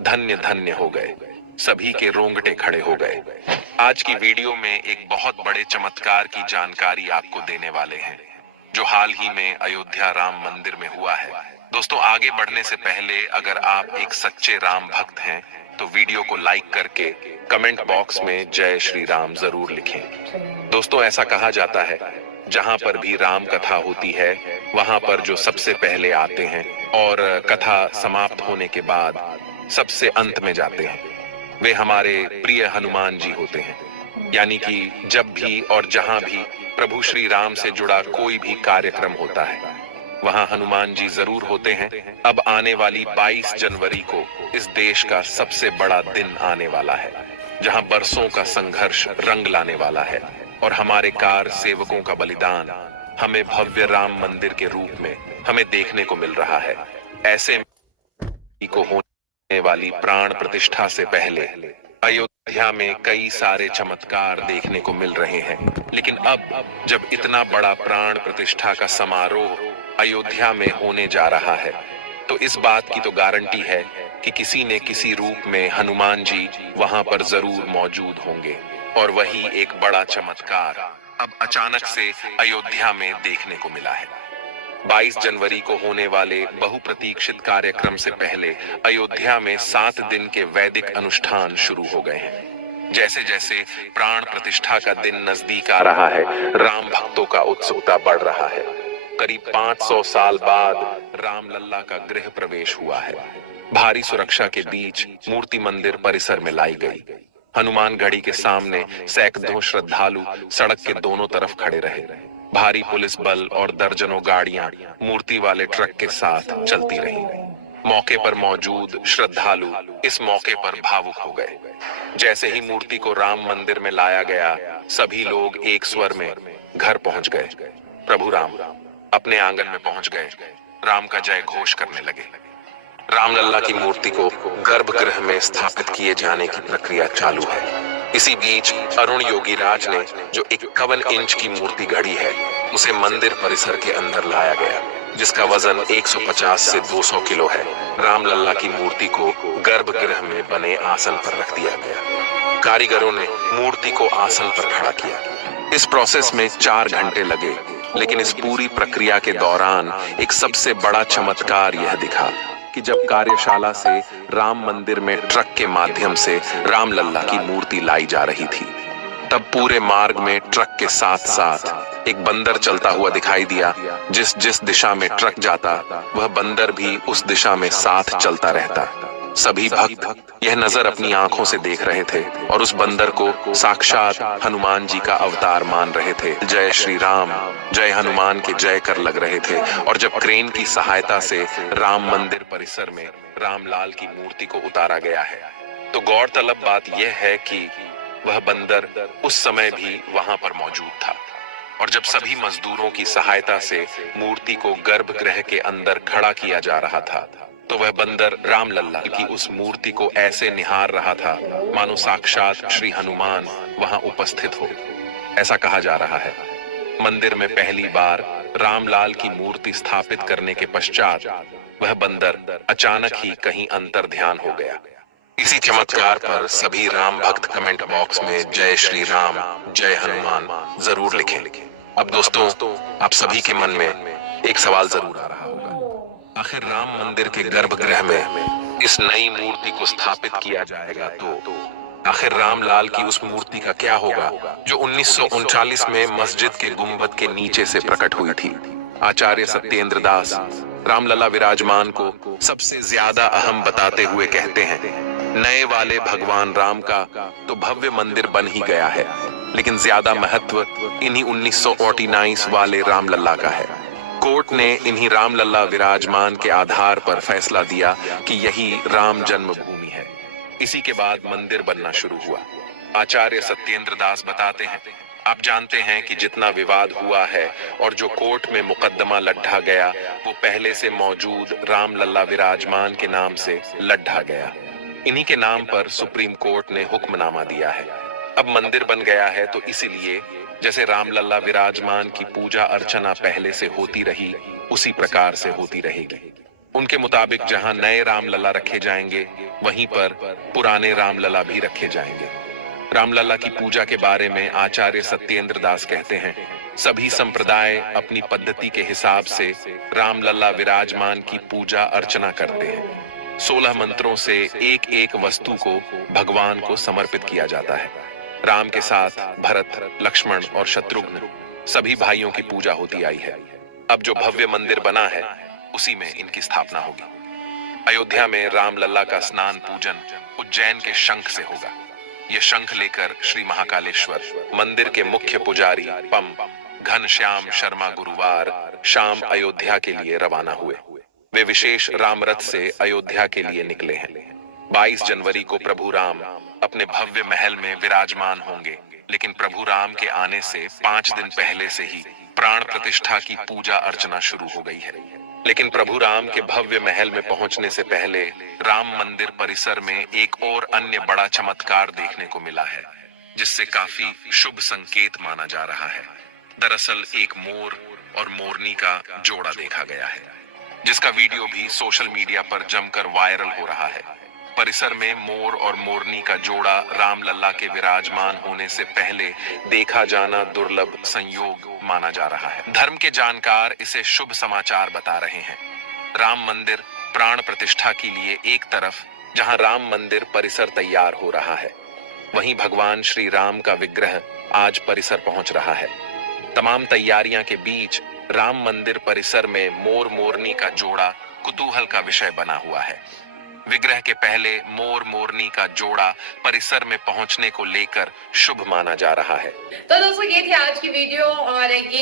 धन्य धन्य हो गए, सभी के रोंगटे खड़े हो गए। आज की वीडियो में एक बहुत बड़े चमत्कार की जानकारी आपको देने वाले हैं, जो हाल ही में अयोध्या राम मंदिर में हुआ है। दोस्तों, आगे बढ़ने से पहले अगर आप एक सच्चे राम भक्त हैं तो वीडियो को लाइक करके कमेंट बॉक्स में जय श्री राम जरूर लिखें। दोस्तों, ऐसा कहा जाता है जहां पर भी राम कथा होती है वहां पर जो सबसे पहले आते हैं और कथा समाप्त होने के बाद सबसे अंत में जाते हैं, वे हमारे प्रिय हनुमान जी होते हैं। यानी कि जब भी और जहां भी प्रभु श्री राम से जुड़ा कोई भी कार्यक्रम होता है वहां हनुमान जी जरूर होते हैं। अब आने वाली 22 जनवरी को इस देश का सबसे बड़ा दिन आने वाला है, जहां बरसों का संघर्ष रंग लाने वाला है और हमारे कार सेवकों का बलिदान हमें भव्य राम मंदिर के रूप में हमें देखने को मिल रहा है। ऐसे में को होने वाली प्राण प्रतिष्ठा से पहले अयोध्या में कई सारे चमत्कार देखने को मिल रहे हैं, लेकिन अब जब इतना बड़ा प्राण प्रतिष्ठा का समारोह अयोध्या में होने जा रहा है तो इस बात की तो गारंटी है कि किसी न किसी रूप में हनुमान जी वहां पर जरूर मौजूद होंगे। और वही एक बड़ा चमत्कार अब अचानक से अयोध्या में देखने को मिला है। 22 जनवरी को होने वाले बहुप्रतीक्षित कार्यक्रम से पहले अयोध्या में 7 दिन के वैदिक अनुष्ठान शुरू हो गए हैं। जैसे जैसे प्राण प्रतिष्ठा का दिन नजदीक आ रहा है, राम भक्तों का उत्सुकता बढ़ रहा है। करीब 500 साल बाद राम लल्ला का गृह प्रवेश हुआ है। भारी सुरक्षा के बीच मूर्ति मंदिर परिसर में लाई गई। हनुमान गढ़ी के सामने सैकड़ों श्रद्धालु सड़क के दोनों तरफ खड़े रहे। भारी पुलिस बल और दर्जनों गाड़ियां मूर्ति वाले ट्रक के साथ चलती रही। मौके पर मौजूद श्रद्धालु इस मौके पर भावुक हो गए। जैसे ही मूर्ति को राम मंदिर में लाया गया, सभी लोग एक स्वर में घर पहुंच गए। प्रभु राम अपने आंगन में पहुंच गए, राम का जय घोष करने लगे। राम लल्ला की मूर्ति को गर्भगृह में स्थापित किए जाने की प्रक्रिया चालू है। इसी बीच अरुण योगीराज ने जो 51 इंच की मूर्ति गढ़ी है उसे मंदिर परिसर के अंदर लाया गया, जिसका वजन 150 से 200 किलो है। राम लल्ला की मूर्ति को गर्भगृह में बने आसन पर रख दिया गया। कारीगरों ने मूर्ति को आसन पर खड़ा किया। इस प्रोसेस में 4 घंटे लगे, लेकिन इस पूरी प्रक्रिया के दौरान एक सबसे बड़ा चमत्कार यह दिखा कि जब कार्यशाला से राम मंदिर में ट्रक के माध्यम से राम लल्ला की मूर्ति लाई जा रही थी, तब पूरे मार्ग में ट्रक के साथ साथ एक बंदर चलता हुआ दिखाई दिया। जिस जिस दिशा में ट्रक जाता वह बंदर भी उस दिशा में साथ चलता रहता। सभी भक्त यह नजर अपनी आंखों से देख रहे थे और उस बंदर को साक्षात हनुमान जी का अवतार मान रहे थे। जय श्री राम, जय हनुमान के जय कर लग रहे थे। और जब क्रेन की सहायता से राम मंदिर परिसर में रामलाल की मूर्ति को उतारा गया है तो गौरतलब बात यह है कि वह बंदर उस समय भी वहां पर मौजूद था। और जब सभी मजदूरों की सहायता से मूर्ति को गर्भगृह के अंदर खड़ा किया जा रहा था तो वह बंदर राम लल्ला की उस मूर्ति को ऐसे निहार रहा था मानो साक्षात श्री हनुमान वहां उपस्थित हो। ऐसा कहा जा रहा है मंदिर में पहली बार रामलाल की मूर्ति स्थापित करने के पश्चात वह बंदर अचानक ही कहीं अंतर ध्यान हो गया। इसी चमत्कार पर सभी राम भक्त कमेंट बॉक्स में जय श्री राम, जय हनुमान जरूर लिखें। अब दोस्तों, आप सभी के मन में एक सवाल जरूर आ रहा होगा, आखिर राम मंदिर के गर्भगृह में इस नई मूर्ति को स्थापित किया जाएगा तो आखिर रामलाल की उस मूर्ति का क्या होगा जो 1939 में मस्जिद के गुंबद के नीचे से प्रकट हुई थी। आचार्य सत्येंद्र दास रामलला विराजमान को सबसे ज्यादा अहम बताते हुए कहते हैं, नए वाले भगवान राम का तो भव्य मंदिर बन ही गया है, लेकिन ज्यादा महत्व इन्हीं 1949 वाले रामलला का है। कोर्ट ने इन्हीं रामलला विराजमान के आधार पर फैसला दिया कि यही राम जन्मभूमि है। इसी के बाद मंदिर बनना शुरू हुआ। आचार्य सत्येंद्र दास बताते हैं, आप जानते हैं कि जितना विवाद हुआ है और जो कोर्ट में मुकदमा लढ़ा गया वो पहले से मौजूद रामलला विराजमान के नाम से लढ़ा गया। इन्हीं के नाम पर सुप्रीम कोर्ट ने हुक्मनामा दिया है। अब मंदिर बन गया है तो इसीलिए जैसे रामलला विराजमान की पूजा अर्चना पहले से होती रही उसी प्रकार से होती रहेगी। उनके मुताबिक जहां नए रामलला रखे जाएंगे वहीं पर पुराने रामलला भी रखे जाएंगे। रामलला की पूजा के बारे में आचार्य सत्येंद्र दास कहते हैं, सभी संप्रदाय अपनी पद्धति के हिसाब से रामलला विराजमान की पूजा अर्चना करते हैं। 16 मंत्रों से एक एक वस्तु को भगवान को समर्पित किया जाता है। राम के साथ भरत, लक्ष्मण और शत्रुघ्न सभी भाइयों की पूजा होती आई है। अब जो भव्य मंदिर बना है उसी में इनकी स्थापना होगी। अयोध्या में रामलला का स्नान पूजन उज्जैन के शंख से होगा। ये शंख लेकर श्री महाकालेश्वर मंदिर के मुख्य पुजारी पम घनश्याम शर्मा गुरुवार शाम अयोध्या के लिए रवाना हुए। वे विशेष राम रथ से अयोध्या के लिए निकले हैं। 22 जनवरी को प्रभु राम अपने भव्य महल में विराजमान होंगे, लेकिन प्रभु राम के आने से 5 दिन पहले से ही प्राण प्रतिष्ठा की पूजा अर्चना शुरू हो गई है। लेकिन प्रभु राम के भव्य महल में पहुंचने से पहले राम मंदिर परिसर में एक और अन्य बड़ा चमत्कार देखने को मिला है, जिससे काफी शुभ संकेत माना जा रहा है। दरअसल एक मोर और मोरनी का जोड़ा देखा गया है, जिसका वीडियो भी सोशल मीडिया पर जमकर वायरल हो रहा है। परिसर में मोर और मोरनी का जोड़ा रामलला के विराजमान होने से पहले देखा जाना दुर्लभ संयोग माना जा रहा है। धर्म के जानकार इसे शुभ समाचार बता रहे हैं। राम मंदिर प्राण प्रतिष्ठा के लिए एक तरफ जहां राम मंदिर परिसर तैयार हो रहा है, वहीं भगवान श्री राम का विग्रह आज परिसर पहुंच रहा है। तमाम तैयारियां के बीच राम मंदिर परिसर में मोर मोरनी का जोड़ा कुतूहल का विषय बना हुआ है। विग्रह के पहले मोर मोरनी का जोड़ा परिसर में पहुंचने को लेकर शुभ माना जा रहा है। तो दोस्तों ये थी आज की वीडियो और ये